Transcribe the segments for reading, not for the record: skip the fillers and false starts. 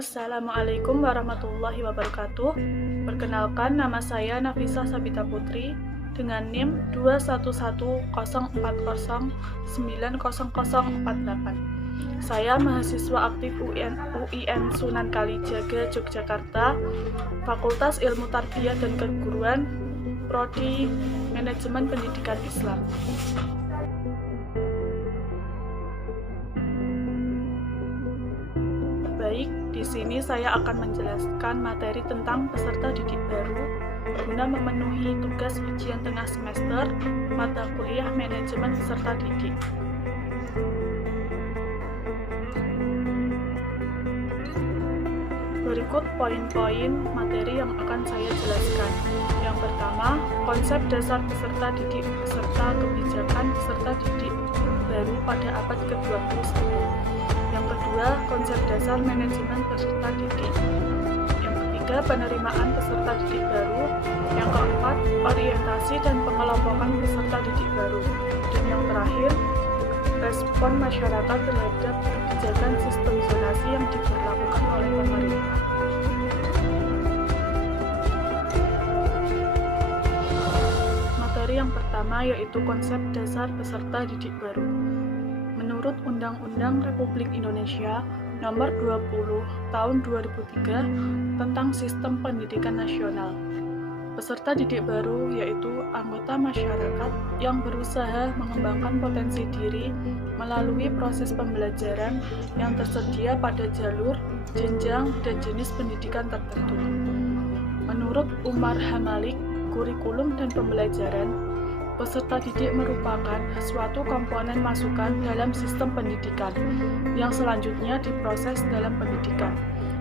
Assalamualaikum warahmatullahi wabarakatuh. Perkenalkan, nama saya Nafisa Sabita Putri dengan NIM 21104090048. Saya mahasiswa aktif UIN Sunan Kalijaga, Yogyakarta, Fakultas Ilmu Tarbiyah dan Keguruan, Prodi Manajemen Pendidikan Islam. Baik, di sini saya akan menjelaskan materi tentang peserta didik baru guna memenuhi tugas ujian tengah semester mata kuliah manajemen peserta didik. Berikut poin-poin materi yang akan saya jelaskan. Yang pertama, konsep dasar peserta didik serta kebijakan peserta didik baru pada abad ke-21. Yang kedua, konsep dasar manajemen peserta didik. Yang ketiga, penerimaan peserta didik baru. Yang keempat, orientasi dan pengelompokan peserta didik baru. Dan yang terakhir, respon masyarakat terhadap kebijakan sistem zonasi yang diberlakukan oleh pemerintah. Materi yang pertama yaitu konsep dasar peserta didik baru. Menurut Undang-Undang Republik Indonesia Nomor 20 Tahun 2003 tentang Sistem Pendidikan Nasional, peserta didik baru yaitu anggota masyarakat yang berusaha mengembangkan potensi diri melalui proses pembelajaran yang tersedia pada jalur, jenjang, dan jenis pendidikan tertentu. Menurut Umar Hamalik, kurikulum dan pembelajaran, peserta didik merupakan suatu komponen masukan dalam sistem pendidikan yang selanjutnya diproses dalam pendidikan,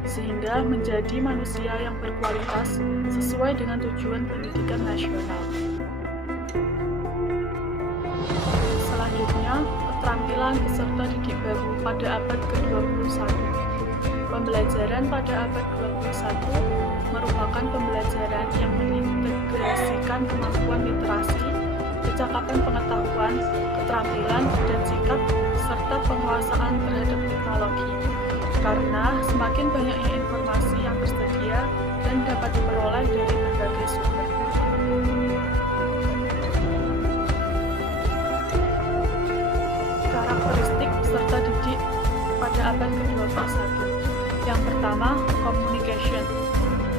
sehingga menjadi manusia yang berkualitas sesuai dengan tujuan pendidikan nasional. Selanjutnya, keterampilan peserta didik baru pada abad ke-21. Pembelajaran pada abad ke-21 merupakan pembelajaran yang mengintegrasikan kemampuan literasi, kecakapan pengetahuan, keterampilan, dan sikap, serta penguasaan terhadap teknologi. Karena semakin banyaknya informasi yang tersedia dan dapat diperoleh dari berbagai sumber. Karakteristik peserta didik pada abad ke-21. Yang pertama, communication.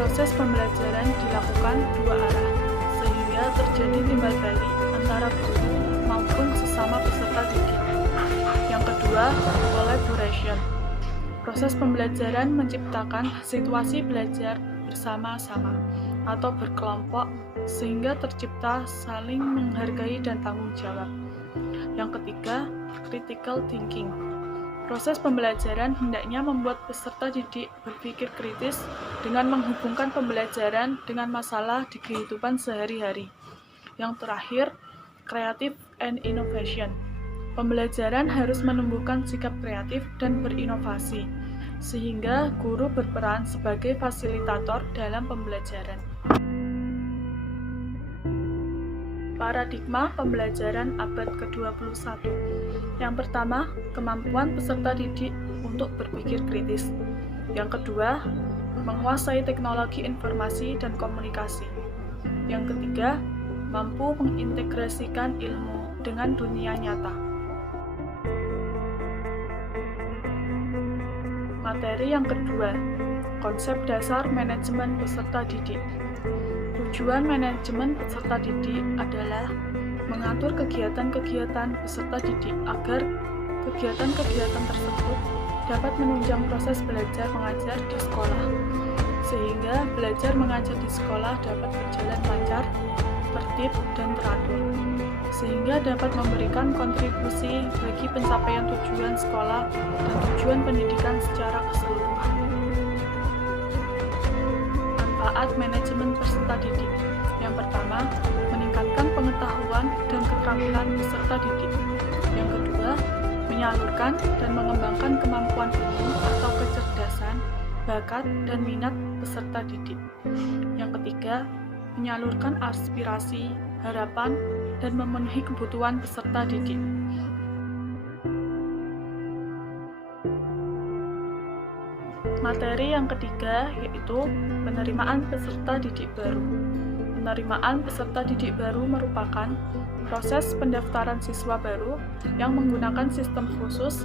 Proses pembelajaran dilakukan dua arah, sehingga terjadi timbal balik antara guru maupun sesama peserta didik. Yang kedua, collaboration. Proses pembelajaran menciptakan situasi belajar bersama-sama atau berkelompok sehingga tercipta saling menghargai dan tanggung jawab. Yang ketiga, critical thinking. Proses pembelajaran hendaknya membuat peserta didik berpikir kritis dengan menghubungkan pembelajaran dengan masalah di kehidupan sehari-hari. Yang terakhir, creative and innovation. Pembelajaran harus menumbuhkan sikap kreatif dan berinovasi, sehingga guru berperan sebagai fasilitator dalam pembelajaran. Paradigma pembelajaran abad ke-21. Yang pertama, kemampuan peserta didik untuk berpikir kritis. Yang kedua, menguasai teknologi informasi dan komunikasi. Yang ketiga, mampu mengintegrasikan ilmu dengan dunia nyata. Materi yang kedua, konsep dasar manajemen peserta didik. Tujuan manajemen peserta didik adalah mengatur kegiatan-kegiatan peserta didik agar kegiatan-kegiatan tersebut dapat menunjang proses belajar mengajar di sekolah, sehingga belajar mengajar di sekolah dapat berjalan lancar, tertib, dan teratur, sehingga dapat memberikan kontribusi bagi pencapaian tujuan sekolah dan tujuan pendidikan secara keseluruhan. Manfaat manajemen peserta didik. Yang pertama, meningkatkan pengetahuan dan keterampilan peserta didik. Yang kedua, menyalurkan dan mengembangkan kemampuan umum atau kecerdasan, bakat, dan minat peserta didik. Yang ketiga, menyalurkan aspirasi, harapan, dan memenuhi kebutuhan peserta didik. Materi yang ketiga yaitu penerimaan peserta didik baru. Penerimaan peserta didik baru merupakan proses pendaftaran siswa baru yang menggunakan sistem khusus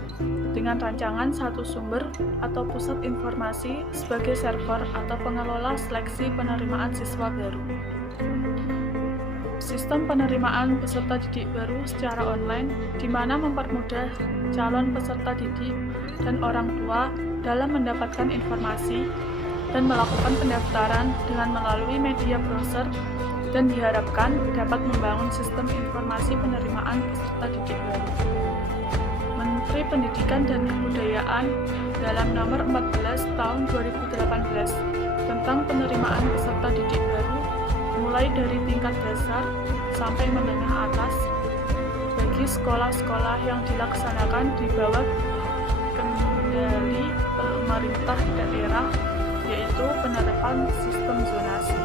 dengan rancangan satu sumber atau pusat informasi sebagai server atau pengelola seleksi penerimaan siswa baru. Sistem penerimaan peserta didik baru secara online di mana mempermudah calon peserta didik dan orang tua dalam mendapatkan informasi dan melakukan pendaftaran dengan melalui media browser dan diharapkan dapat membangun sistem informasi penerimaan peserta didik baru. Menteri Pendidikan dan Kebudayaan dalam nomor 14 tahun 2018 tentang penerimaan peserta didik baru mulai dari tingkat dasar sampai menengah atas bagi sekolah-sekolah yang dilaksanakan di bawah kendali pemerintah daerah, yaitu penerapan sistem zonasi.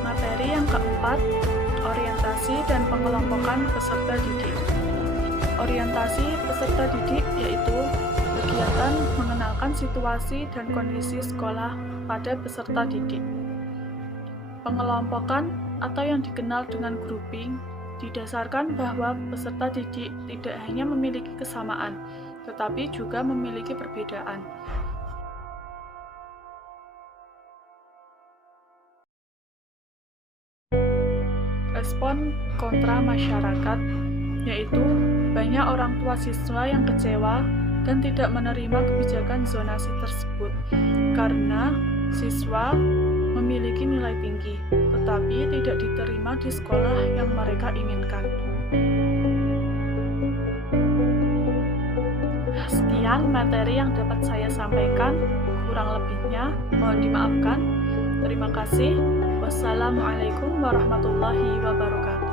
Materi yang keempat, orientasi dan pengelompokan peserta didik. Orientasi peserta didik yaitu kegiatan mengenalkan situasi dan kondisi sekolah pada peserta didik. Pengelompokan atau yang dikenal dengan grouping didasarkan bahwa peserta didik tidak hanya memiliki kesamaan, tetapi juga memiliki perbedaan. Respon kontra masyarakat, yaitu banyak orang tua siswa yang kecewa dan tidak menerima kebijakan zonasi tersebut karena siswa memiliki nilai tinggi, tetapi tidak diterima di sekolah yang mereka inginkan. Sekian materi yang dapat saya sampaikan, kurang lebihnya mohon dimaafkan. Terima kasih. Wassalamualaikum warahmatullahi wabarakatuh.